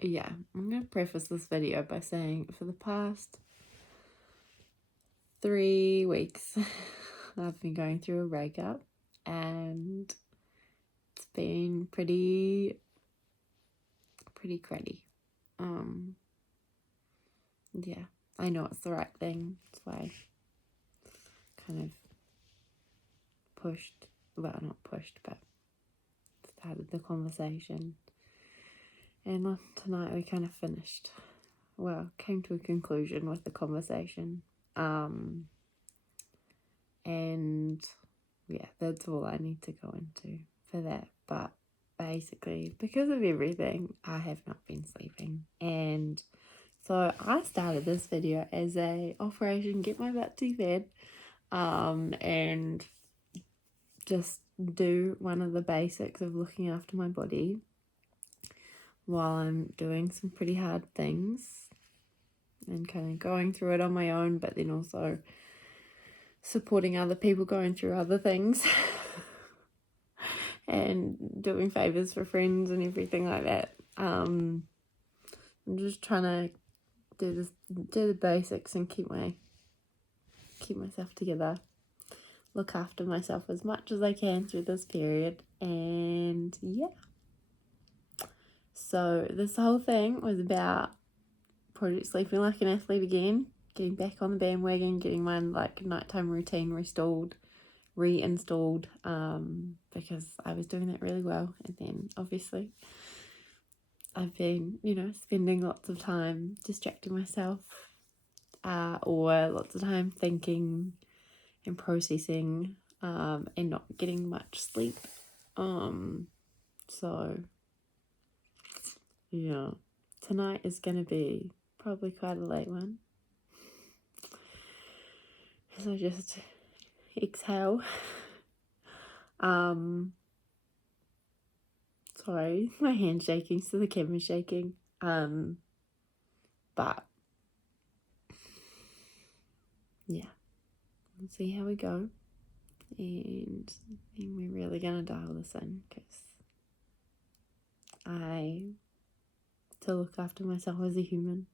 yeah, I'm going to preface this video by saying for the past 3 weeks, I've been going through a breakup and it's been pretty cruddy. Yeah, I know it's the right thing. That's why I kind of not pushed, but started the conversation. And tonight we kind of came to a conclusion with the conversation. And yeah, that's all I need to go into for that. But basically, because of everything, I have not been sleeping. And so I started this video as a Operation Get My Butt to Bed, and just do one of the basics of looking after my body while I'm doing some pretty hard things and kind of going through it on my own, but then also supporting other people going through other things and doing favors for friends and everything like that. I'm just trying to do the basics and keep myself together, look after myself as much as I can through this period. And yeah, so this whole thing was about Project Sleeping Like an Athlete again, getting back on the bandwagon, getting my nighttime routine reinstalled, because I was doing that really well. And then obviously I've been, spending lots of time distracting myself, or lots of time thinking and processing, and not getting much sleep. So yeah, tonight is going to be probably quite a late one. So just exhale. Sorry, my hand's shaking, so the camera's shaking. But yeah, we'll see how we go. And then we're really gonna dial this in, because to look after myself as a human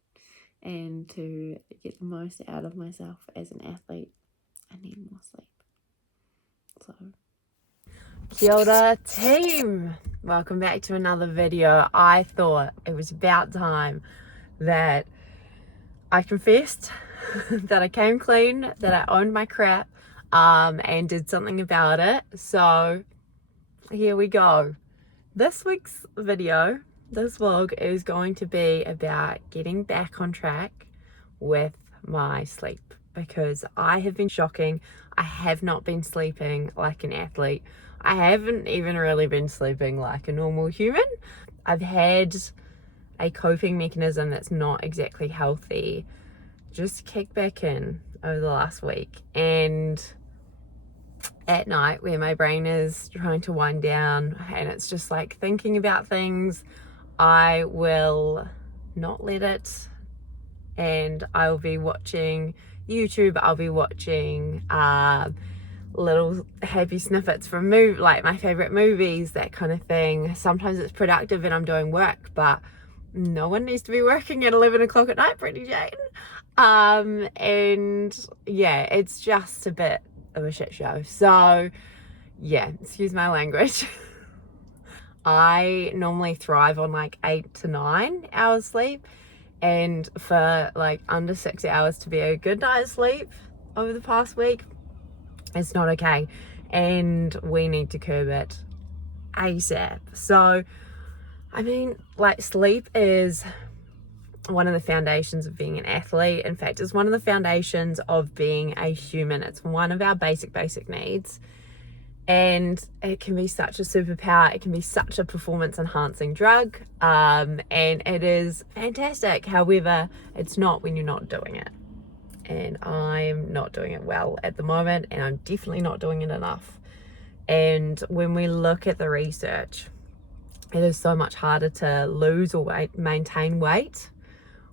and to get the most out of myself as an athlete, I need more sleep. So, kia ora team! Welcome back to another video. I thought it was about time that I confessed that I came clean, that I owned my crap, and did something about it. So here we go. This week's video, this vlog, is going to be about getting back on track with my sleep, because I have been shocking. I have not been sleeping like an athlete. I haven't even really been sleeping like a normal human. I've had a coping mechanism that's not exactly healthy just kick back in over the last week, and at night where my brain is trying to wind down and it's just like thinking about things, I will not let it, and I'll be watching YouTube. I'll be watching little happy snippets from my favorite movies, that kind of thing. Sometimes it's productive and I'm doing work, but no one needs to be working at 11 o'clock at night, Brittany Jane. And yeah, it's just a bit of a shit show. So yeah, excuse my language. I normally thrive on 8 to 9 hours sleep, and for under 6 hours to be a good night's sleep over the past week, it's not okay, and we need to curb it ASAP. So I mean, sleep is one of the foundations of being an athlete. In fact, it's one of the foundations of being a human. It's one of our basic needs, and it can be such a superpower. It can be such a performance enhancing drug, and it is fantastic. However, it's not when you're not doing it, and I'm not doing it well at the moment, and I'm definitely not doing it enough. And when we look at the research, it is so much harder to lose or maintain weight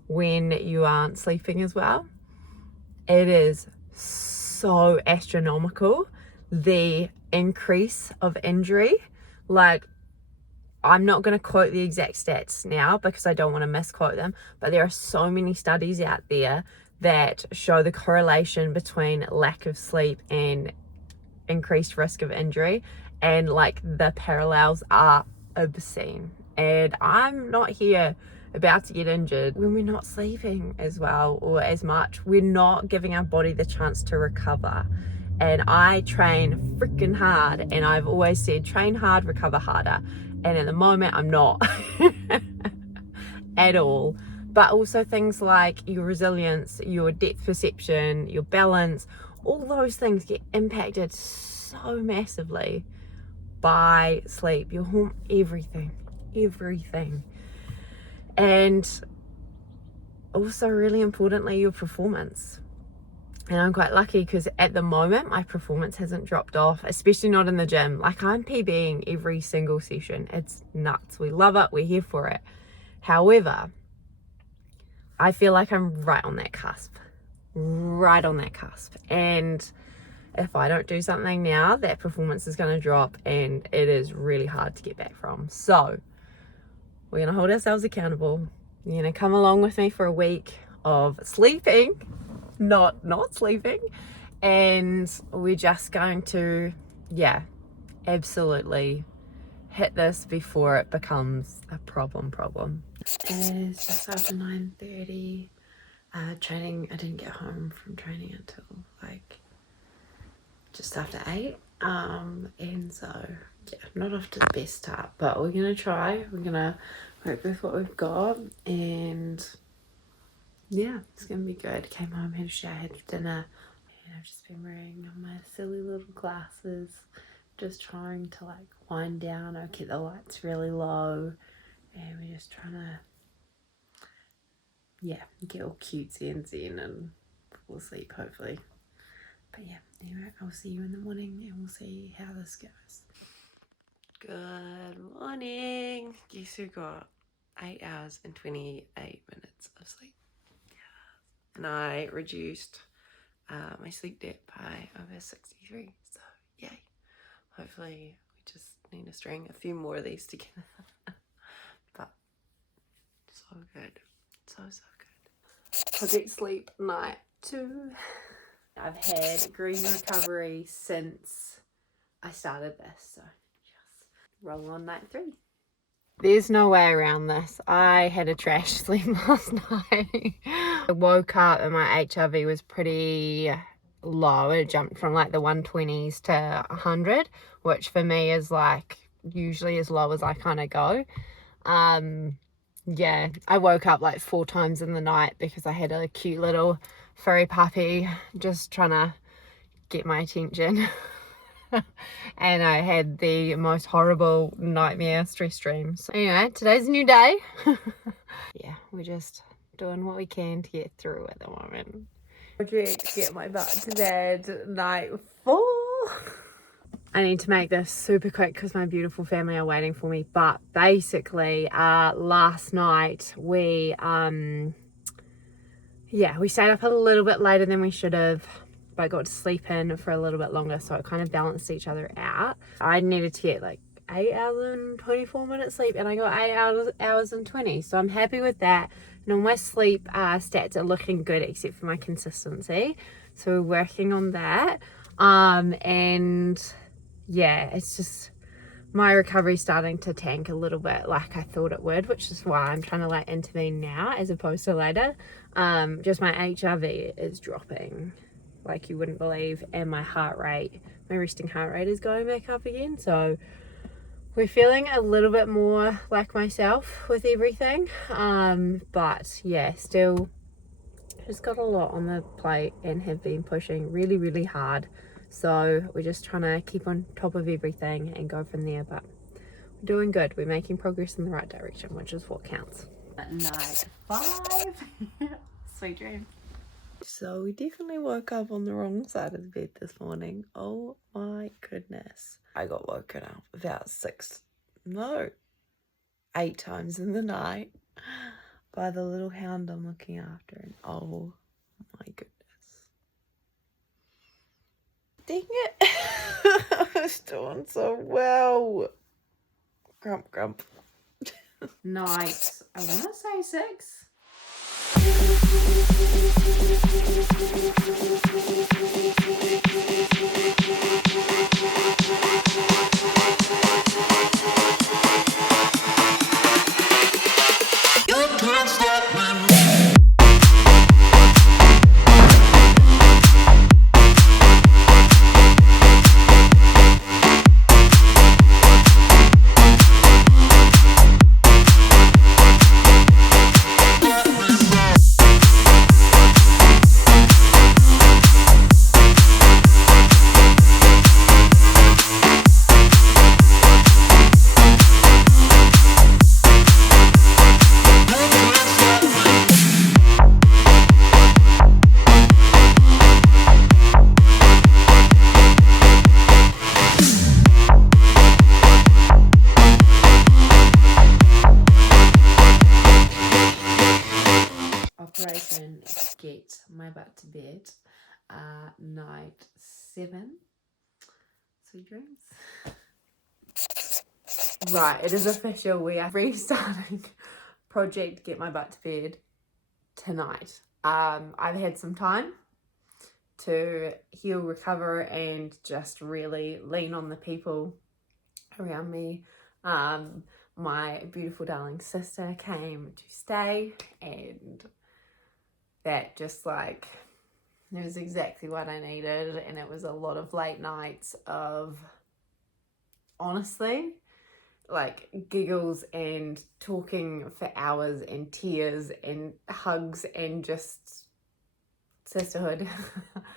when you aren't sleeping as well. It is so astronomical, the increase of injury. I'm not going to quote the exact stats now because I don't want to misquote them, but there are so many studies out there that show the correlation between lack of sleep and increased risk of injury, and like the parallels are obscene. And I'm not here about to get injured when we're not sleeping as well or as much. We're not giving our body the chance to recover. And I train freaking hard, and I've always said train hard, recover harder, and at the moment I'm not at all. But also things like your resilience, your depth perception, your balance, all those things get impacted so massively by sleep. Your home, everything. And also, really importantly, your performance. And I'm quite lucky because at the moment my performance hasn't dropped off, especially not in the gym. Like, I'm PBing every single session. It's nuts. We love it. We're here for it. However, I feel like I'm right on that cusp. And if I don't do something now, that performance is going to drop, and it is really hard to get back from. So we're going to hold ourselves accountable. You're going to come along with me for a week of sleeping, not sleeping, and we're just going to, absolutely hit this before it becomes a problem. It is just after 9:30. Training, I didn't get home from training until like just after 8. And so not off to the best start, but we're gonna try. We're gonna work with what we've got, and it's gonna be good. Came home, had a shower, had dinner, and I've just been wearing my silly little glasses, just trying to like wind down. I keep the lights really low, and we're just trying to get all cutesy and zen and fall asleep hopefully. But anyway, I'll see you in the morning and we'll see how this goes. Good morning. Guess who got 8 hours and 28 minutes of sleep? And I reduced my sleep debt by over 63. So yay. Hopefully we just need to string a few more of these together. But so good. So good. Project Sleep Night 2. I've had green recovery since I started this, so just roll on night 3. There's no way around this. I had a trash sleep last night. I woke up and my HRV was pretty low. It jumped from like the 120s to 100, which for me is like usually as low as I kind of go. I woke up like 4 times in the night because I had a cute little furry puppy just trying to get my attention. And I had the most horrible nightmare stress dreams. Anyway, today's a new day. We're just doing what we can to get through at the moment. Project get my butt to bed night 4. I need to make this super quick because my beautiful family are waiting for me. But basically, last night we stayed up a little bit later than we should have, but got to sleep in for a little bit longer, so it kind of balanced each other out. I needed to get like 8 hours and 24 minutes sleep, and I got 8 hours and 20, so I'm happy with that. And all my sleep stats are looking good except for my consistency, so we're working on that. It's just my recovery's starting to tank a little bit like I thought it would, which is why I'm trying to like intervene now as opposed to later. Just my HRV is dropping like you wouldn't believe, and my resting heart rate is going back up again, so we're feeling a little bit more like myself with everything. But still just got a lot on the plate and have been pushing really, really hard. So we're just trying to keep on top of everything and go from there. But we're doing good. We're making progress in the right direction, which is what counts. At night 5. Sweet dreams. So we definitely woke up on the wrong side of the bed this morning. Oh my goodness. I got woken up about 8 times in the night by the little hound I'm looking after. And oh my goodness. Dang it. I was doing so well. Grump, grump. Night, I want to say 6. Operation Get My Butt to Bed. Night 7. Sweet dreams. Right, it is official. We are restarting Project Get My Butt to Bed tonight. I've had some time to heal, recover, and just really lean on the people around me. My beautiful darling sister came to stay, and that just like, it was exactly what I needed. And it was a lot of late nights of, honestly, like giggles and talking for hours and tears and hugs and just sisterhood.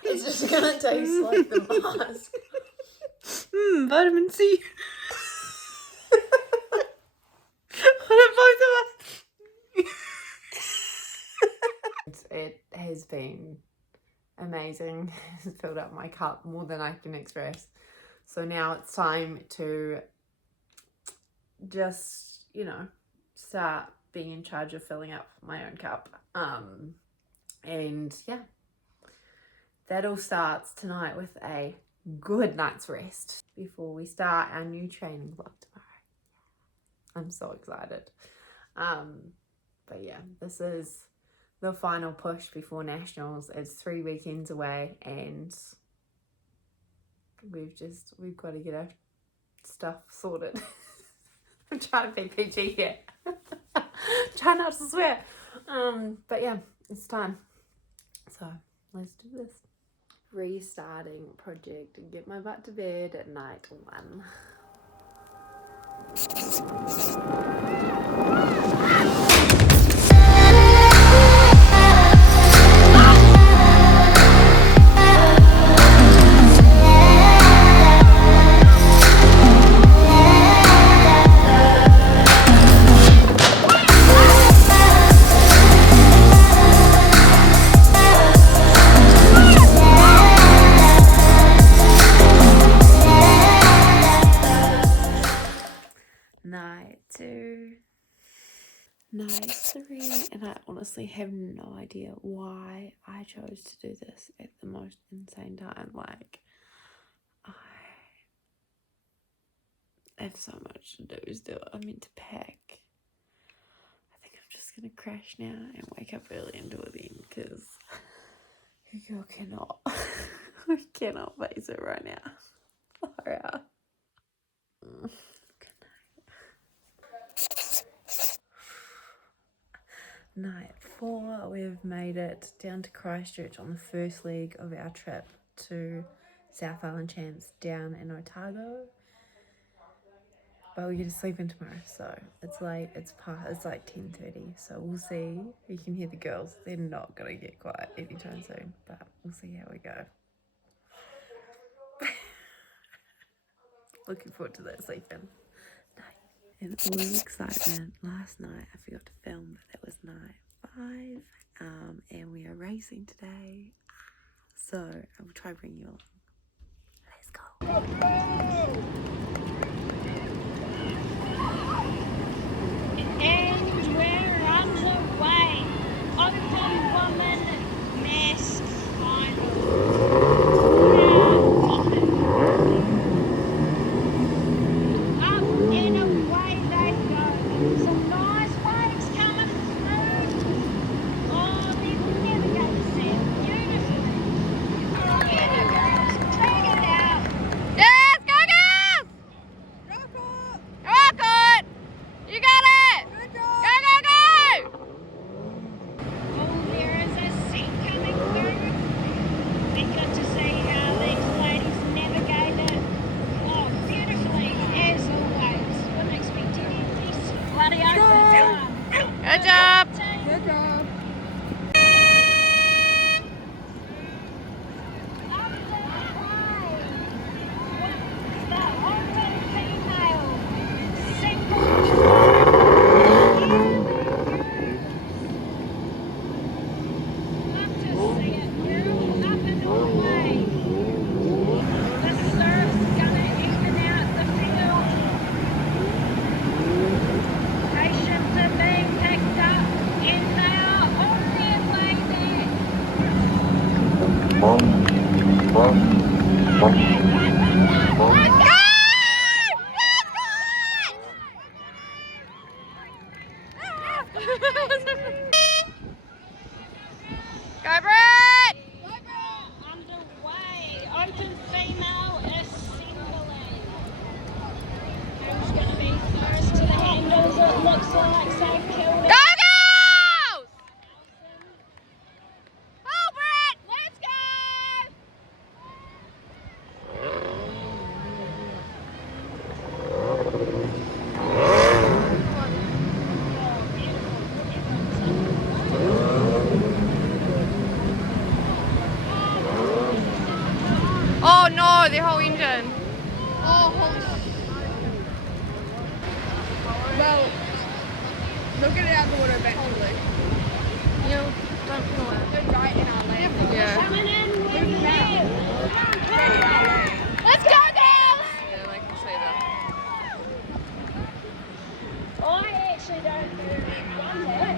It's just gonna taste like the mask. Vitamin C. It has been amazing. It's filled up my cup more than I can express. So now it's time to just, start being in charge of filling up my own cup. And yeah, that all starts tonight with a good night's rest before we start our new training block tomorrow. I'm so excited. But yeah, this is the final push before nationals. It's 3 weekends away, and we've got to get our stuff sorted. I'm trying to be PG here. Try not to swear. But yeah, it's time. So let's do this. Restarting Project Get My Butt to Bed at night 1. Night 2. Night 3. And I honestly have no idea why I chose to do this at the most insane time. Like, I have so much to do still. I'm meant to pack. I think I'm just gonna crash now and wake up early and do it then, because your girl cannot. I cannot face it right now. Far out. Night 4, we've made it down to Christchurch on the first leg of our trip to South Island Champs down in Otago. But we get to sleep in tomorrow, so it's late. It's like 10:30, so we'll see. You can hear the girls. They're not gonna get quiet anytime soon, but we'll see how we go. Looking forward to that sleep-in. In all the excitement, last night I forgot to film, but that was night 5, and we are racing today, so I will try to bring you along. Let's go. And we're underway. Open woman mask final. Up and away Good job. Good job. Go, Brett! Underway. Open female assembly. Who's going to be first to the handles? It looks like St Kilda. Go, girls! Oh, Brett! Let's go! Oh no, the whole engine. Well, they'll get it out of the water eventually. You don't feel it. They're right in our lane. Yeah. Coming in with the Let's go, girls! Yeah, I can see that. I actually don't think we've done that.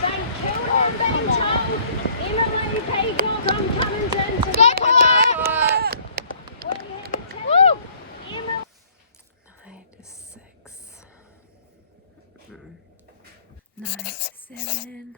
St Kilda being told Emily Peacock on Cummington to Go, Paul! Woo! Emily. 96. 97.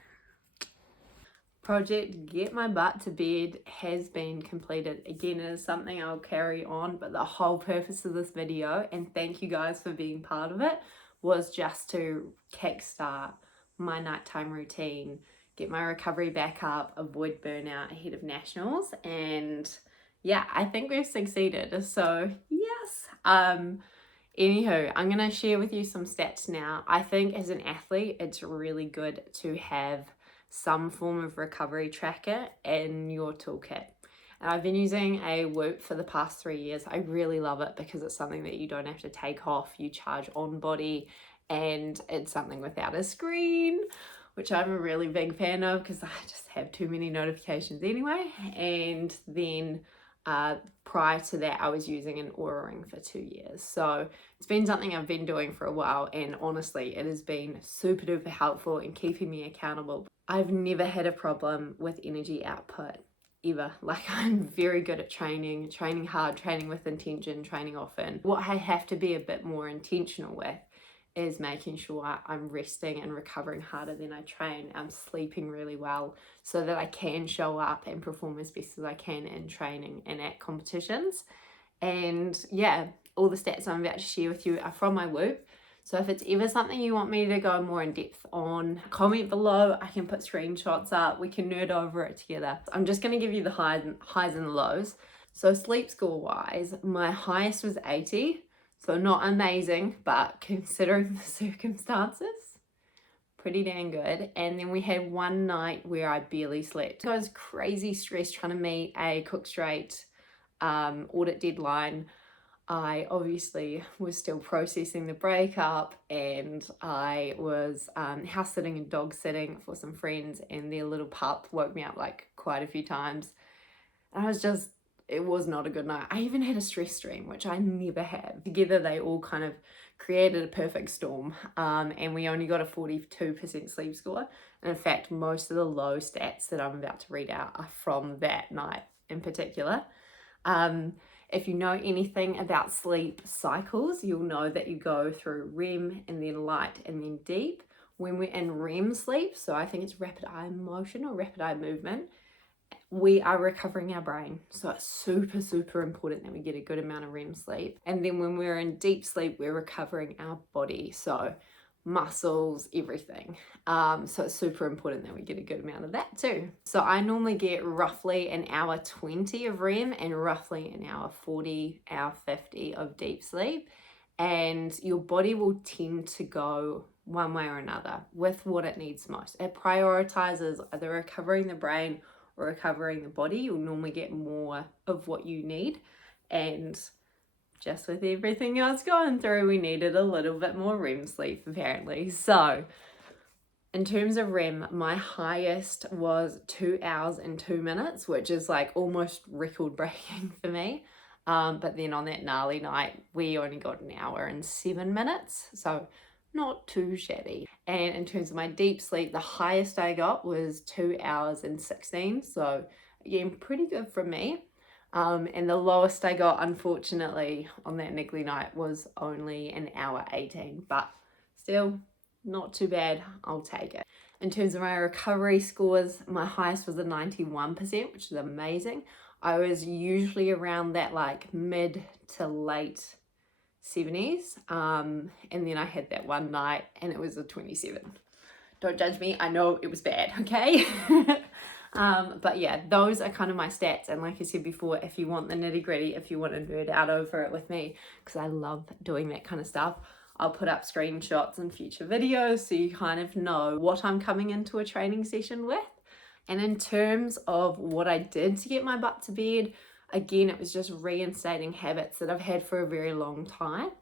Project Get My Butt to Bed has been completed. Again, it is something I'll carry on, but the whole purpose of this video, and thank you guys for being part of it, was just to kickstart my nighttime routine, get my recovery back up, avoid burnout ahead of nationals, and yeah, I think we've succeeded. So yes. Anywho, I'm going to share with you some stats now. I think as an athlete, it's really good to have some form of recovery tracker in your toolkit. And I've been using a Whoop for the past 3 years. I really love it because it's something that you don't have to take off. You charge on body, and it's something without a screen, which I'm a really big fan of because I just have too many notifications anyway. And then prior to that, I was using an Oura Ring for 2 years. So it's been something I've been doing for a while, and honestly, it has been super duper helpful in keeping me accountable. I've never had a problem with energy output ever. Like, I'm very good at training hard, training with intention, training often. What I have to be a bit more intentional with is making sure I'm resting and recovering harder than I train. I'm sleeping really well so that I can show up and perform as best as I can in training and at competitions. And yeah, all the stats I'm about to share with you are from my Whoop. So if it's ever something you want me to go more in depth on, comment below. I can put screenshots up. We can nerd over it together. I'm just going to give you the highs and the lows. So sleep score wise, my highest was 80. So not amazing, but considering the circumstances, pretty dang good. And then we had one night where I barely slept. I was crazy stressed trying to meet a Cook Strait audit deadline. I obviously was still processing the breakup, and I was house sitting and dog sitting for some friends, and their little pup woke me up like quite a few times. And it was not a good night. I even had a stress stream, which I never have. Together they all kind of created a perfect storm, and we only got a 42% sleep score. And in fact, most of the low stats that I'm about to read out are from that night in particular. If you know anything about sleep cycles, you'll know that you go through REM and then light and then deep. When we're in REM sleep, so I think it's rapid eye motion or rapid eye movement, we are recovering our brain. So it's super, super important that we get a good amount of REM sleep. And then when we're in deep sleep, we're recovering our body. So muscles, everything. So it's super important that we get a good amount of that too. So I normally get roughly an hour 20 of REM and roughly an hour 40, hour 50 of deep sleep. and your body will tend to go one way or another with what it needs most. It prioritizes either recovering the brain or recovering the body. You'll normally get more of what you need, and just with everything else going through, we needed a little bit more REM sleep apparently. So in terms of REM, my highest was 2 hours and 2 minutes, which is like almost record breaking for me. But then on that gnarly night, we only got an hour and 7 minutes. So not too shabby. And in terms of my deep sleep, the highest I got was 2 hours and 16. So again, pretty good for me. And the lowest I got, unfortunately, on that niggly night was only an hour 18, but still not too bad. I'll take it. In terms of my recovery scores, my highest was a 91%, which is amazing. I was usually around that like mid to late 70s. And then I had that one night and it was a 27. Don't judge me. I know it was bad, okay? But yeah, those are kind of my stats. And like I said before, if you want the nitty gritty, if you want to nerd out over it with me, because I love doing that kind of stuff, I'll put up screenshots in future videos so you kind of know what I'm coming into a training session with. And in terms of what I did to get my butt to bed, again, it was just reinstating habits that I've had for a very long time.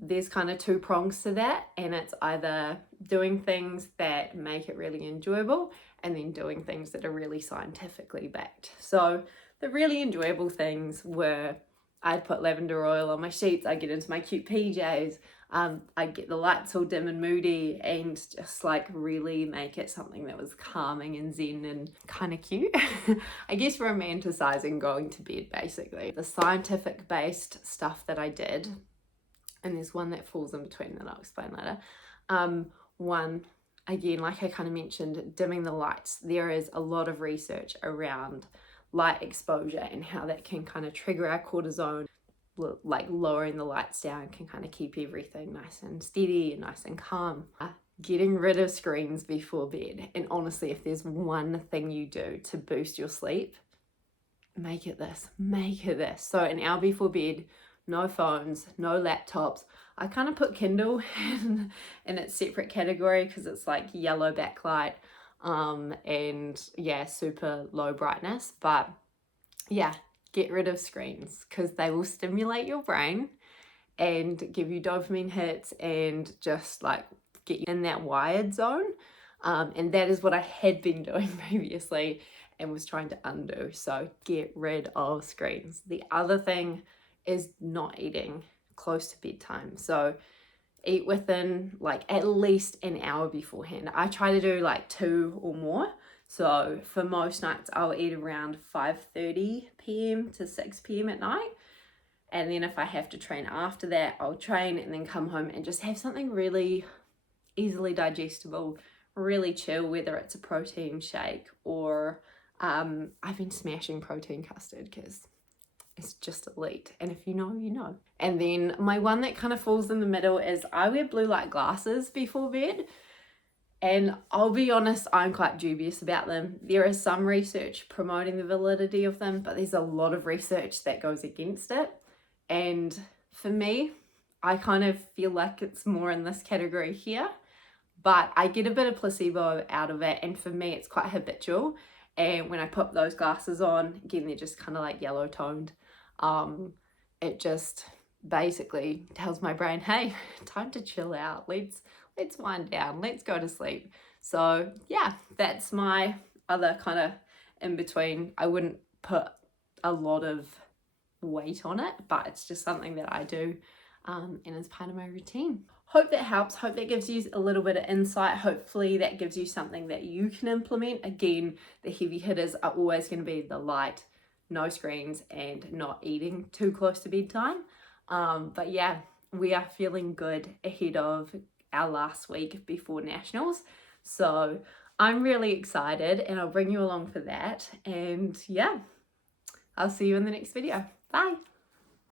There's kind of two prongs to that, and it's either doing things that make it really enjoyable and then doing things that are really scientifically backed. So the really enjoyable things were I'd put lavender oil on my sheets, I'd get into my cute PJs, I'd get the lights all dim and moody and just like really make it something that was calming and zen and kind of cute. I guess romanticizing going to bed basically. The scientific based stuff that I did, and there's one that falls in between that I'll explain later. One, again, like I kind of mentioned, dimming the lights. There is a lot of research around light exposure and how that can kind of trigger our cortisone. Like lowering the lights down can kind of keep everything nice and steady and nice and calm. Getting rid of screens before bed. And honestly, if there's one thing you do to boost your sleep, make it this. So an hour before bed, no phones, no laptops. I kind of put Kindle in its separate category because it's like yellow backlight and yeah, super low brightness. But yeah, get rid of screens because they will stimulate your brain and give you dopamine hits and just like get you in that wired zone. And that is what I had been doing previously and was trying to undo. So get rid of screens. The other thing is not eating close to bedtime. So eat within like at least an hour beforehand. I try to do like 2 or more. So for most nights, I'll eat around 5:30 p.m. to 6 p.m. at night. And then if I have to train after that, I'll train and then come home and just have something really easily digestible, really chill, whether it's a protein shake or I've been smashing protein custard because it's just elite. And if you know, you know. And then my one that kind of falls in the middle is I wear blue light glasses before bed. And I'll be honest, I'm quite dubious about them. There is some research promoting the validity of them, but there's a lot of research that goes against it. And for me, I kind of feel like it's more in this category here, but I get a bit of placebo out of it. And for me, it's quite habitual. And when I put those glasses on, again, they're just kind of like yellow toned. It just basically tells my brain, hey, time to chill out. Let's wind down. Let's go to sleep. So yeah, that's my other kind of in between. I wouldn't put a lot of weight on it, but it's just something that I do and it's part of my routine. Hope that helps. Hope that gives you a little bit of insight. Hopefully that gives you something that you can implement. Again, the heavy hitters are always going to be the light, no screens, and not eating too close to bedtime. But yeah, we are feeling good ahead of our last week before nationals. So I'm really excited and I'll bring you along for that. And yeah, I'll see you in the next video. Bye.